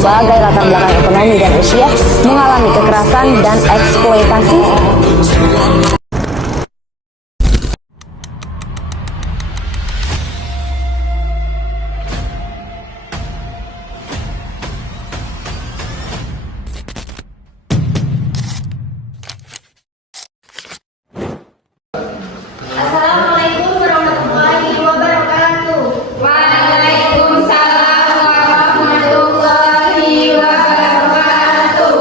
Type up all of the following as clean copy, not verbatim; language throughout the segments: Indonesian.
berbagai latar belakang ekonomi dan usia mengalami kekerasan dan eksploitasi. Assalamualaikum warahmatullahi wabarakatuh. Waalaikumsalam warahmatullahi wabarakatuh.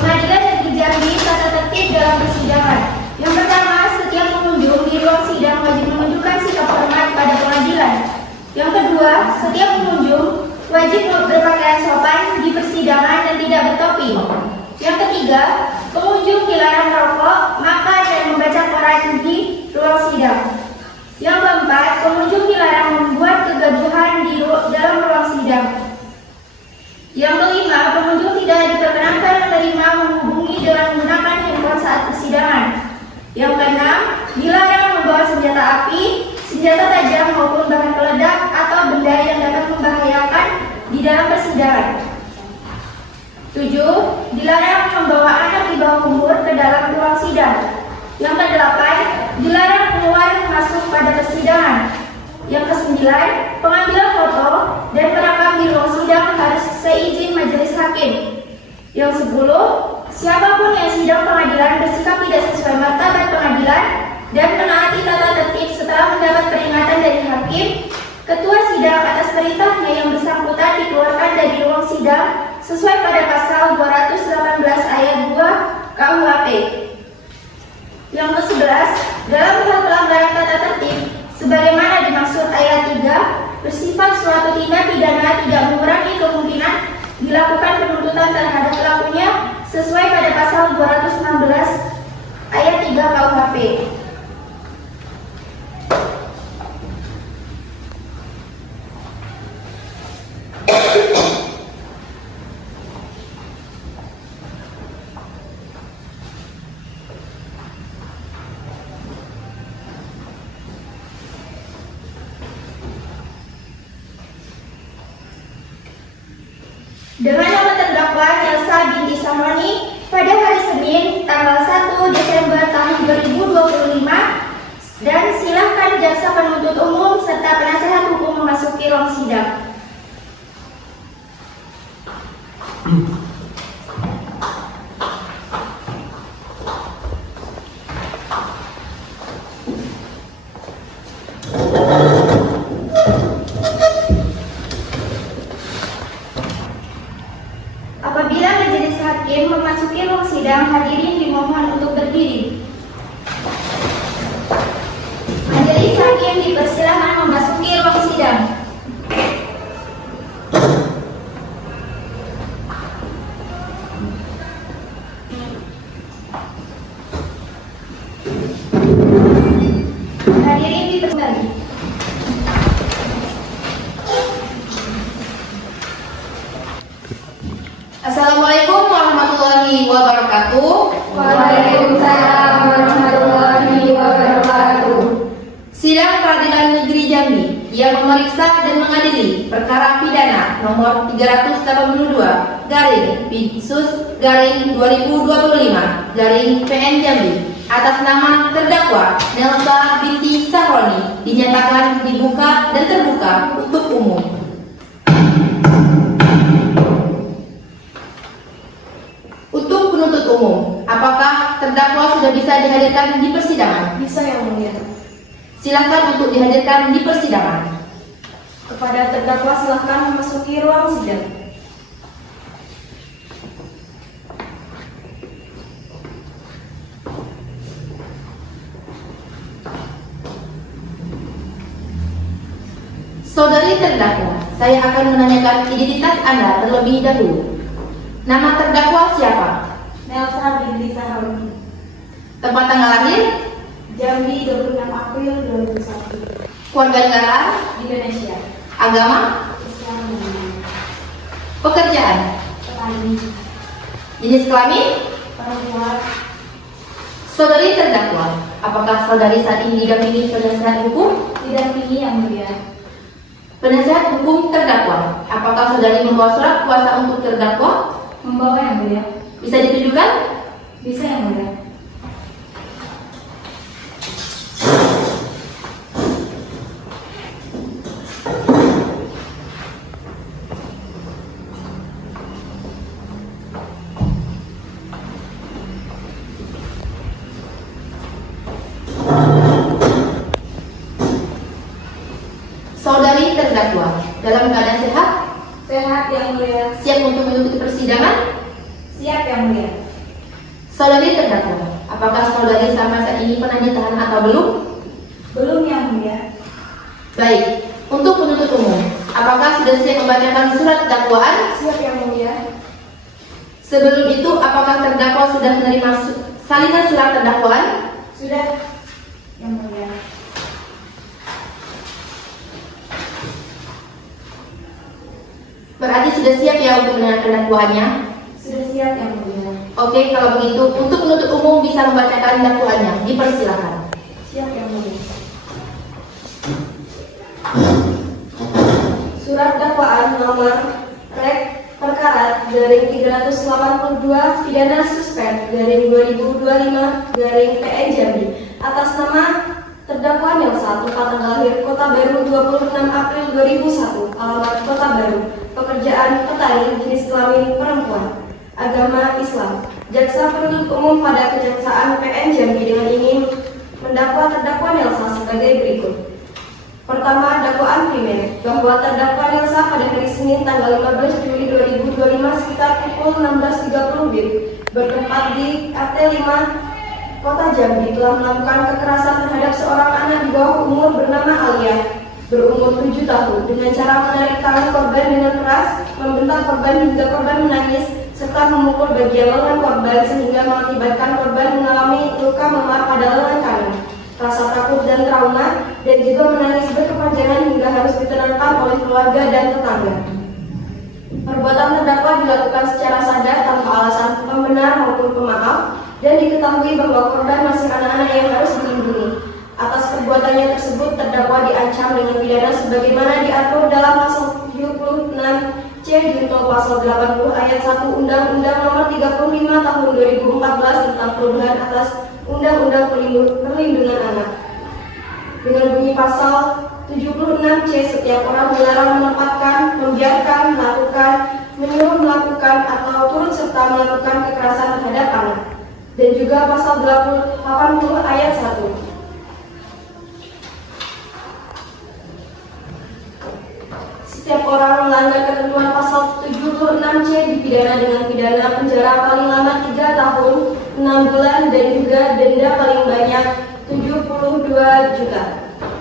Pengadilan Negeri Jambi tata tertib dalam persidangan. Yang pertama, setiap pengunjung di ruang sidang wajib menunjukkan sikap hormat pada pengadilan. Yang kedua, setiap pengunjung wajib berpakaian sopan di persidangan dan tidak bertopi. Yang ketiga, pengunjung dilarang merokok, makan, dan membaca koran di ruang sidang. Yang keempat, pengunjung dilarang membuat kegaduhan di dalam ruang sidang. Yang kelima, pengunjung tidak diperkenankan menerima menghubungi dengan menggunakan handphone saat persidangan. Yang keenam, dilarang membawa senjata api, senjata tajam maupun bahan peledak atau benda yang dapat membahayakan di dalam persidangan. 7. Dilarang membawa anak di bawah umur ke dalam ruang sidang. Yang ke-8, dilarang keluar masuk pada persidangan. Yang ke-9, pengambilan foto dan merekam di ruang sidang harus seizin majelis hakim. Yang 10, siapapun yang sidang pengadilan bersikap tidak sesuai martabat pengadilan dan menaati tata tertib setelah mendapat peringatan dari hakim, ketua sidang atas perintahnya yang bersangkutan dikeluarkan dari ruang sidang sesuai pada pasal 218 ayat 2 KUHP. Yang ke-11, dalam hal pelanggaran tata tertib, sebagaimana dimaksud ayat 3, bersifat suatu tindak pidana tidak mengurangi kemungkinan dilakukan penuntutan terhadap pelakunya sesuai pada pasal 216 ayat 3 KUHP. Dengan nama terdakwa Elsa binti Samoni pada hari Senin tanggal 1 Desember tahun 2025 dan silakan jaksa penuntut umum serta penasehat hukum memasuki ruang sidang. Apabila majelis hakim memasuki ruang sidang, hadirin dimohon untuk berdiri. Majelis hakim dipersilakan memasuki ruang sidang. Hadirin dipersilakan. Assalamualaikum warahmatullahi wabarakatuh. Waalaikumsalam warahmatullahi wabarakatuh. Sidang Pengadilan Negeri Jambi yang memeriksa dan mengadili perkara pidana nomor 382 /PISUS/2025 PN Jambi atas nama terdakwa Nelsa binti Samoni dinyatakan dibuka dan terbuka untuk umum. Untuk penuntut umum, apakah terdakwa sudah bisa dihadirkan di persidangan? Bisa yang mulia. Silakan untuk dihadirkan di persidangan. Kepada terdakwa silakan memasuki ruang sidang. Saudari terdakwa, saya akan menanyakan identitas Anda terlebih dahulu. Nama terdakwa siapa? Nelsa binti Samoni. Tempat tanggal lahir? Jambi 26 April 2001. Kewarganegaraan? Indonesia. Agama? Islam. Pekerjaan? Petani. Jenis kelamin? Perempuan. Saudari terdakwa, apakah saudari saat ini didampingi penasehat hukum? Didampingi yang mulia. Penasihat hukum terdakwa, apakah saudari membawa surat kuasa untuk terdakwa? Membawa yang mulia. Bisa ditunjukkan? Bisa yang mulia. Saudari terdakwa, dalam keadaan sehat, Sehat yang mulia. siap untuk mengikuti persidangan? Siap yang mulia. Saudari terdakwa, apakah saudari sampai saat ini pernah ditahan atau belum? Belum yang mulia. Baik, untuk penuntut umum, apakah sudah siap membacakan surat dakwaan? Siap yang mulia. Sebelum itu, apakah terdakwa sudah menerima salinan surat dakwaan? Sudah yang mulia. Berarti sudah siap ya untuk mendengarkan dakwaannya? Sudah siap yang mulia. Oke, kalau begitu, untuk penuntut umum bisa membacakan dakwaannya. Dipersilakan. Siap yang mulia. Surat dakwaan nomor Rek Perkara garing 382 pidana suspek garing 2025 garing PN Jambi atas nama terdakwa Nelsa, tempat tanggal lahir Kota Baru 26 April 2001, alamat Kota Baru, pekerjaan petani, jenis kelamin perempuan, agama Islam. Jaksa penuntut umum pada Kejaksaan PN Jambi dengan ingin mendakwa terdakwa Nelsa sebagai berikut. Pertama, dakwaan primer bahwa terdakwa Nelsa pada hari Senin tanggal 15 Juli 2025 sekitar pukul 16.30 WIB bertempat di RT 5 Kota Jambi telah melakukan kekerasan terhadap seorang anak di bawah umur bernama Alia berumur 7 tahun dengan cara menarik tangan korban dengan keras, membentak korban hingga korban menangis, serta memukul bagian lengan korban sehingga mengakibatkan korban mengalami luka memar pada lengan kanan, rasa takut dan trauma, dan juga menangis berkepanjangan hingga harus ditenangkan oleh keluarga dan tetangga. Perbuatan terdakwa dilakukan secara sadar tanpa alasan pembenar maupun pemaaf, dan diketahui bahwa korban masih anak-anak yang harus dilindungi. Atas perbuatannya tersebut, terdakwa diancam dengan pidana sebagaimana diatur dalam pasal 76C junto pasal 80 ayat 1 Undang-Undang Nomor 35 Tahun 2014 tentang perubahan atas Undang-Undang Perlindungan Anak. Dengan bunyi pasal 76C, setiap orang dilarang menempatkan, membiarkan, melakukan, menyuruh melakukan, atau turut serta melakukan kekerasan terhadap anak. Dan juga pasal 80 ayat 1. Setiap orang melanggar ketentuan pasal 76C dipidana dengan pidana penjara paling lama 3 tahun, 6 bulan, dan juga denda paling banyak 72 juta.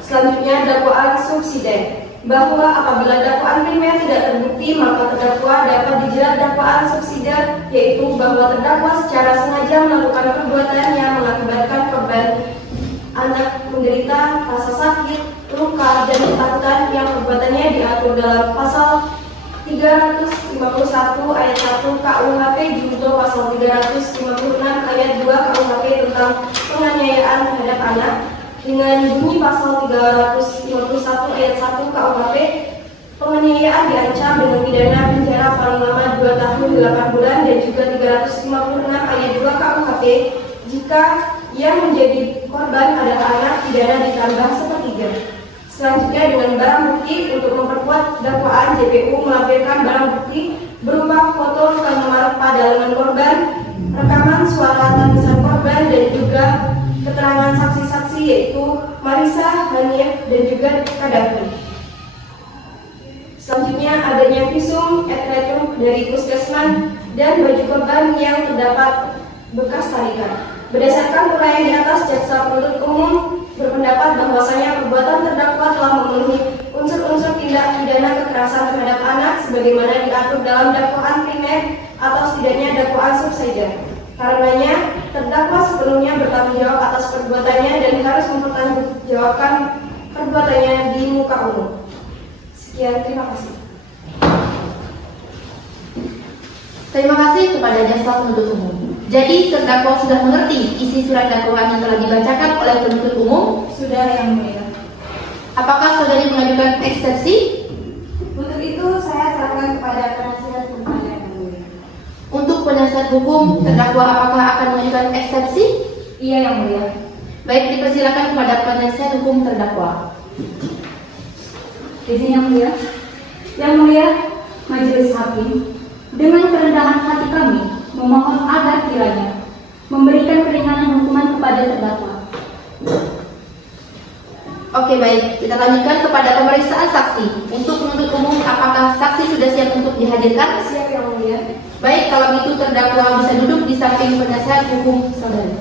Selanjutnya, dakwaan subsidiar bahwa apabila dakwaan primer tidak terbukti, maka terdakwa dapat dijerat dakwaan subsidiar, yaitu bahwa terdakwa secara sengaja melakukan perbuatan yang mengakibatkan korban anak menderita rasa sakit, luka, dan ketakutan yang perbuatannya diatur dalam pasal 351 ayat 1 KUHP junto pasal 356 ayat 2 KUHP tentang penganiayaan terhadap anak. Dengan bunyi pasal 351 ayat 1 KUHP, penganiayaan diancam dengan pidana penjara paling lama 2 tahun 8 bulan, dan juga 356 ayat 2 KUHP jika yang menjadi korban adalah anak, pidana ditambah sepertiga. Selanjutnya, dengan barang bukti untuk memperkuat dakwaan, JPU melampirkan barang bukti berupa foto luka memar pada lengan korban, rekaman suara tangisan korban, dan juga keterangan saksi-saksi yaitu Marisa, Hanif, dan juga Kadafi. Selanjutnya, adanya visum et retum dari puskesmas dan baju korban yang terdapat bekas tarikan. Berdasarkan uraian di atas, jaksa penuntut umum berpendapat bahwasanya perbuatan terdakwa telah memenuhi unsur-unsur tindak pidana kekerasan terhadap anak sebagaimana diatur dalam dakwaan primer atau setidaknya dakwaan subsidiar. Karenanya, terdakwa sepenuhnya bertanggung jawab atas perbuatannya dan harus mempertanggungjawabkan perbuatannya di muka umum. Sekian, terima kasih. Terima kasih kepada jaksa penuntut umum. Jadi, terdakwa sudah mengerti isi surat dakwaan yang telah dibacakan oleh penuntut umum? Sudah yang mulia. Apakah saudari mengajukan eksepsi? penasihat hukum terdakwa apakah akan mengajukan eksepsi? Iya Yang Mulia. Baik, dipersilakan kepada penasihat hukum terdakwa. Izin Yang Mulia. Yang Mulia, Majelis Hakim, dengan kerendahan hati kami memohon agar kiranya memberikan keringanan hukuman kepada terdakwa. Oke, baik, kita lanjutkan kepada pemeriksaan saksi. Untuk penuntut umum, apakah saksi sudah siap untuk dihadirkan? Siap Yang Mulia. Baik, kalau begitu terdakwa bisa duduk di samping penasihat hukum saudari.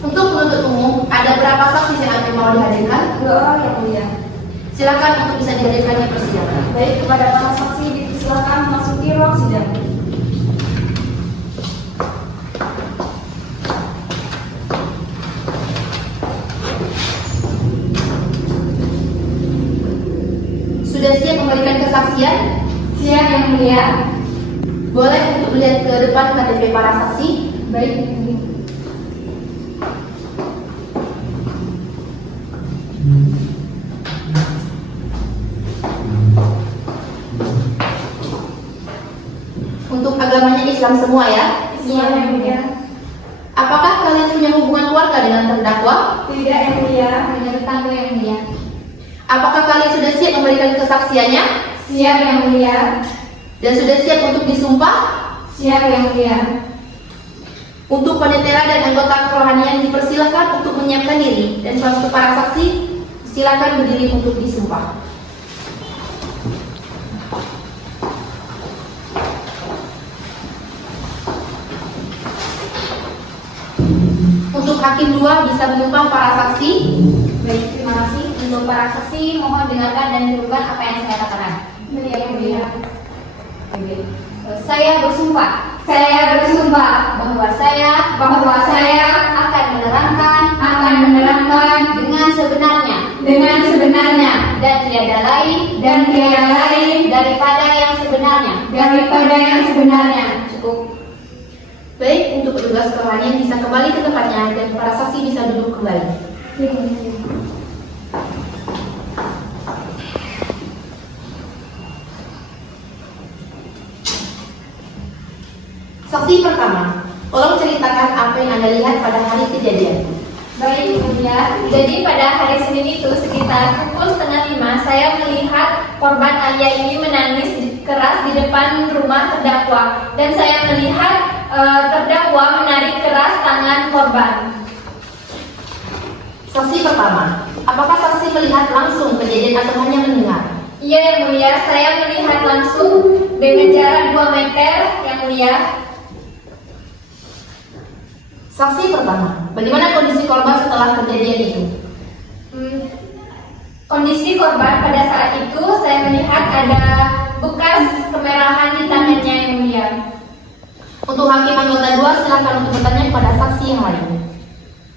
Untuk penuntut umum, ada berapa saksi yang akan mau dihadirkan? 2 orang Yang Mulia. Silakan untuk bisa dihadirkan di persidangan. Baik, kepada para saksi dipersilakan memasuki ruang sidang. Sudah siap memberikan kesaksian? Siap Yang Mulia. Boleh untuk melihat ke depan KTP para saksi? Baik Yang Mulia. Untuk agamanya Islam semua ya? Siap Yang Mulia. Apakah kalian punya hubungan keluarga dengan terdakwa? Tidak Yang Mulia. Hanya tetangga Yang Mulia. Apakah kalian sudah siap memberikan kesaksiannya? Siap Yang Mulia. Dan sudah siap untuk disumpah? Siap Yang Mulia. Untuk panitia dan anggota kerohanian dipersilakan untuk menyiapkan diri. Dan untuk para saksi, silakan berdiri untuk disumpah. Untuk hakim 2 bisa menyumpah para saksi. Baik, terima kasih. Untuk para saksi, mohon dengarkan dan tirukan apa yang saya katakan. Baik Yang Mulia. Saya bersumpah bahwa saya akan menerangkan dengan sebenarnya dan tiada lain daripada yang sebenarnya. Cukup. Baik, untuk petugas kerohanian bisa kembali ke tempatnya dan para saksi bisa duduk kembali. Saksi pertama, tolong ceritakan apa yang Anda lihat pada hari kejadian. Baik, Ibu ya. Jadi pada hari Senin itu sekitar pukul 4:30 saya melihat korban Alia ini menangis keras di depan rumah terdakwa dan saya melihat terdakwa menarik keras tangan korban. Saksi pertama, apakah saksi melihat langsung kejadian atau hanya mendengar? Iya Yang Mulia, saya melihat langsung dengan jarak 2 meter Yang Mulia. Saksi pertama, bagaimana kondisi korban setelah kejadian itu? Kondisi korban pada saat itu saya melihat ada bekas kemerahan di tangannya Yang Mulia. Untuk hakim anggota 2, silakan untuk bertanya kepada saksi yang lain.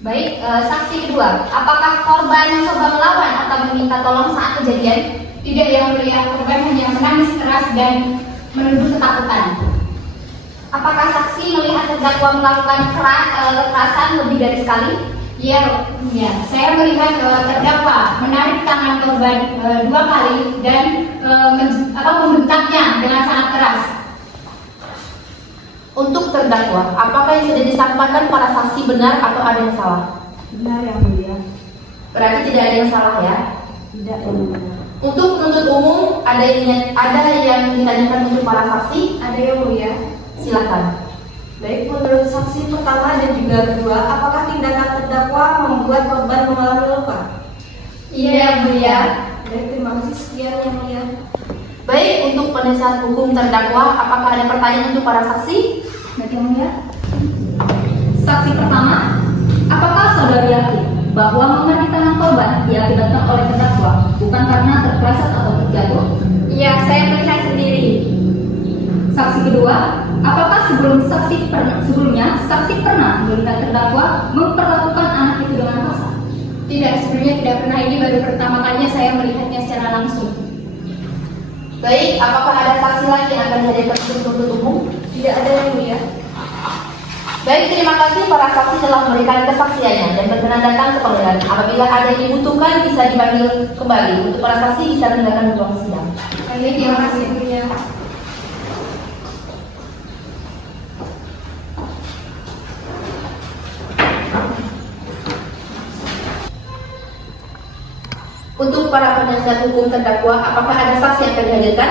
Baik, saksi kedua, apakah korban coba melawan atau meminta tolong saat kejadian? Tidak Yang Mulia, korban hanya menangis keras dan menuduh ketakutan. Apakah saksi melihat terdakwa melakukan kekerasan lebih dari sekali? Iya, ya. Saya melihat terdakwa menarik tangan korban 2 kali dan membentaknya dengan sangat keras. Untuk terdakwa, apakah yang sudah disampaikan para saksi benar atau ada yang salah? Benar Yang Mulia. Berarti tidak ada yang salah ya? Tidak Yang Mulia. Untuk penuntut umum, ada yang ditanyakan untuk para saksi? Ada Yang Mulia. Silakan. Baik, menurut saksi pertama dan juga kedua, apakah tindakan terdakwa membuat korban mengalami luka? Iya Yang Mulia. Baik, terima kasih. Sekian Yang Mulia. Baik, untuk penasihat hukum terdakwa, apakah ada pertanyaan untuk para saksi? Baik Yang Mulia. Saksi pertama, apakah saudari yakin bahwa memar di tangan korban diakibatkan oleh terdakwa bukan karena terpleset atau terjatuh? Iya, saya melihat sendiri. Saksi kedua, apakah sebelumnya saksi pernah melihat terdakwa memperlakukan anak itu dengan kasar? Tidak, sebelumnya tidak pernah. Ini baru pertama kalinya saya melihatnya secara langsung. Baik, apakah ada saksi lagi yang akan dihadirkan untuk penuntut umum? Tidak ada Yang Mulia. Baik, terima kasih para saksi telah memberikan kesaksiannya dan berkenan datang ke pengadilan. Apabila ada yang dibutuhkan bisa dipanggil kembali. Untuk para saksi bisa tinggalkan ruang sidang. Baik, terima kasih Yang Mulia. Untuk para penasihat hukum terdakwa, apakah ada saksi yang akan dihadirkan?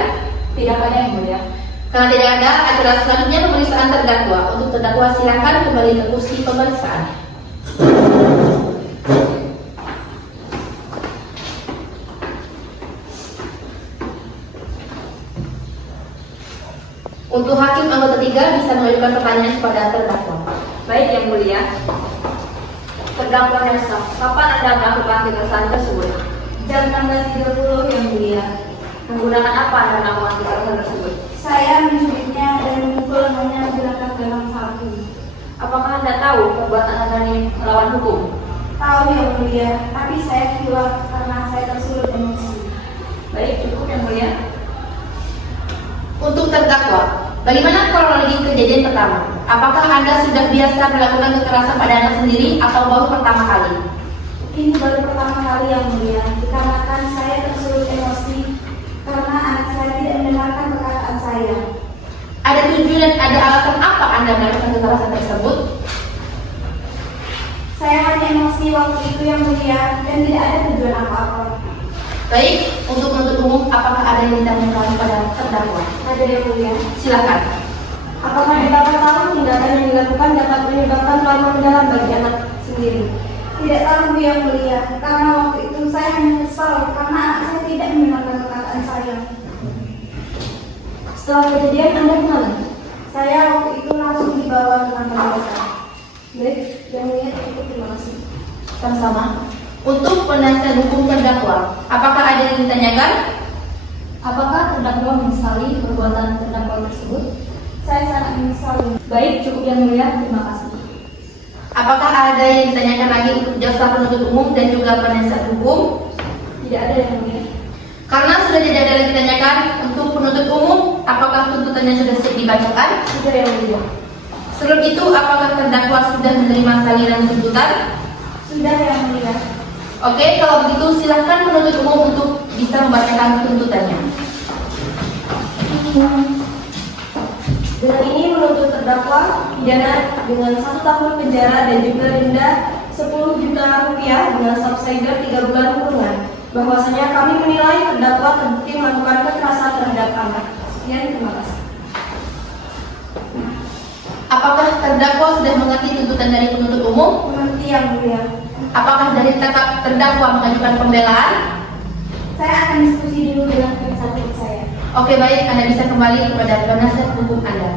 Tidak ada Yang Mulia. Karena tidak ada, acara selanjutnya pemeriksaan terdakwa. Untuk terdakwa silakan kembali ke kursi pemeriksaan. Untuk hakim anggota 3 bisa mengajukan pertanyaan kepada terdakwa. Baik Yang Mulia. Terdakwa Elsa, kapan Anda melakukan kekerasan tersebut? Jam 16.30 Yang Mulia. Menggunakan apa Anda melakukan kekerasan tersebut? Saya mencubitnya dan memukul lengannya menggunakan dalam sapu. Apakah Anda tahu perbuatan Anda ini melawan hukum? Tahu Yang Mulia, tapi saya keluar karena saya tersulut emosi. Baik, cukup Yang Mulia. Untuk terdakwa, bagaimana kronologi kejadian pertama? Apakah Anda sudah biasa melakukan kekerasan pada anak sendiri atau baru pertama kali? Ini baru pertama kali Yang Mulia, dikarenakan saya tersulut emosi karena anak saya tidak mendengarkan perkataan saya. Ada tujuan dan ada alasan apa Anda melakukan kekerasan tersebut? Saya hanya emosi waktu itu Yang Mulia dan tidak ada tujuan apa-apa. Baik, untuk penuntut umum, apakah ada yang ditanyakan pada terdakwa? Ada Yang Mulia. Silakan. Apakah dapat tahu tindakan yang dilakukan dapat menyebabkan trauma mendalam bagi anak sendiri? Tidak tahu Bu Yang Mulia, karena waktu itu saya hanya kesal karena anak saya tidak mendengarkan perkataan saya. Setelah kejadian Anda kemana? Saya waktu itu langsung dibawa ke kantor desa. Baik, Yang Mulia cukup, terima kasih. Sama-sama. Untuk penasihat hukum terdakwa, apakah ada yang ditanyakan? Apakah terdakwa menyesali perbuatan terdakwa tersebut? Saya sangat menyesali. Baik, cukup Yang Mulia. Terima kasih. Apakah ada yang ditanyakan lagi untuk jaksa penuntut umum dan juga penasihat hukum? Tidak ada Yang Mulia. Karena sudah tidak ada lagi ditanyakan untuk penuntut umum, apakah tuntutannya sudah siap dibacakan? Tidak Yang Mulia. Sebelum itu, apakah terdakwa sudah menerima salinan tuntutan? Sudah Yang Mulia. Oke, kalau begitu silahkan penuntut umum untuk bisa membacakan tuntutannya. Dengan ini menuntut terdakwa pidana dengan 1 tahun penjara dan juga denda 10 juta rupiah dengan subsidiar 3 bulan kurungan. Bahwasanya kami menilai terdakwa terbukti melakukan kekerasan terhadap anak. Sekian, terima kasih. Apakah terdakwa sudah mengerti tuntutan dari penuntut umum? Mengerti Yang Mulia. Apakah dari terdakwa mengajukan pembelaan? Saya akan diskusi dulu dengan penasihat hukum saya. Oke, baik, Anda bisa kembali kepada penasihat hukum Anda.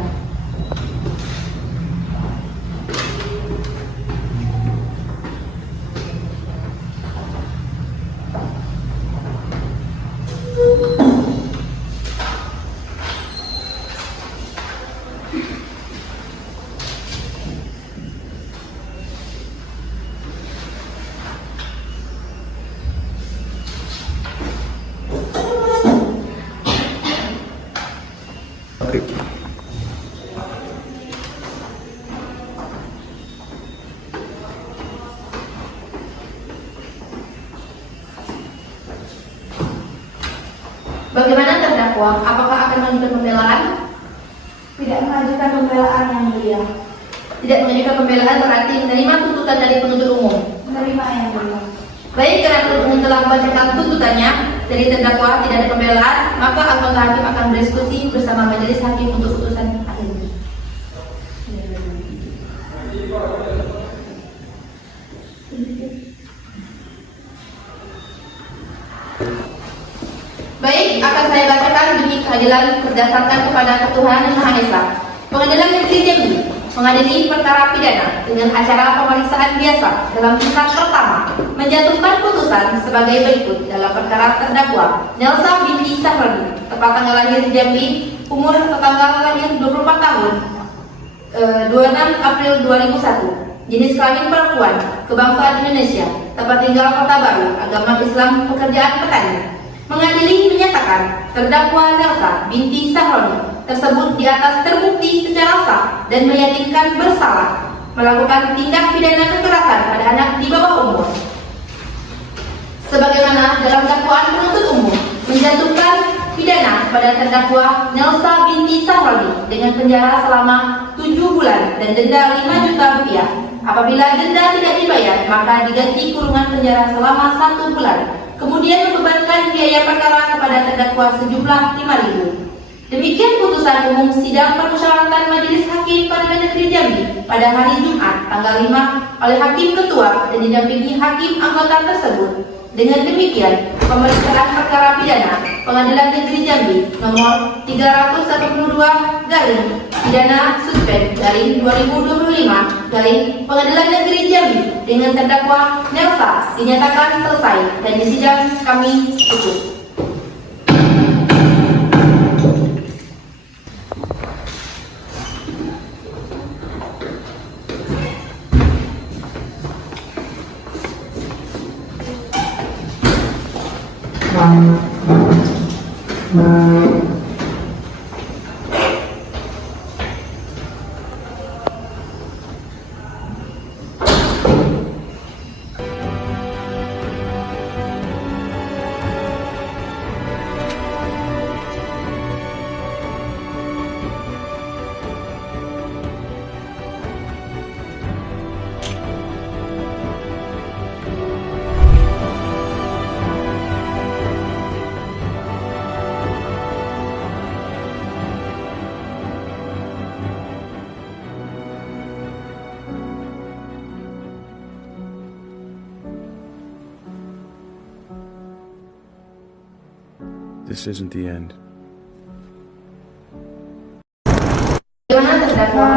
Bagaimana terdakwa? Apakah akan mengajukan pembelaan? Tidak mengajukan pembelaan Yang Mulia. Tidak mengajukan pembelaan berarti menerima tuntutan dari penuntut umum. Menerima Yang Mulia. Baik, karena penuntut umum telah membacakan tuntutannya dari terdakwa tidak ada pembelaan, maka anggota hakim akan berdiskusi bersama majelis hakim untuk putusan akhir. Baik, akan saya bacakan demi keadilan berdasarkan kepada ketuhanan yang Maha Esa. Pengadilan Negeri Jambi mengadili perkara pidana dengan acara pemeriksaan biasa dalam tingkat pertama menjatuhkan putusan sebagai berikut dalam perkara terdakwa Nelsa binti Sahroni, tepat tanggal lahir Jambi, umur tanggal lahir 24 tahun, 26 April 2001, jenis kelamin perempuan, kebangsaan Indonesia, tempat tinggal Kota Baru, agama Islam, pekerjaan petani. Mengadili menyatakan terdakwa Nelsa binti Sahroni tersebut di atas terbukti secara sah dan meyakinkan bersalah melakukan tindak pidana kekerasan pada anak di bawah umur. Sebagaimana dalam dakwaan penuntut umum menjatuhkan pidana pada terdakwa Nelsa binti Sahroni dengan penjara selama 7 bulan dan denda 5 juta rupiah. Apabila denda tidak dibayar, maka diganti kurungan penjara selama 1 bulan. Kemudian membebankan biaya perkara kepada terdakwa sejumlah 5.000. Demikian putusan umum sidang permusyawaratan Majelis Hakim Pengadilan Negeri Jambi pada hari Jumat tanggal 5 oleh Hakim Ketua dan didampingi Hakim anggota tersebut. Dengan demikian, pemeriksaan perkara pidana Pengadilan Negeri Jambi nomor 382 pidana suspek 2025 Pengadilan Negeri Jambi dengan terdakwa Nelsa dinyatakan selesai dan disidang kami tutup. This isn't the end. Bagaimana terdakwa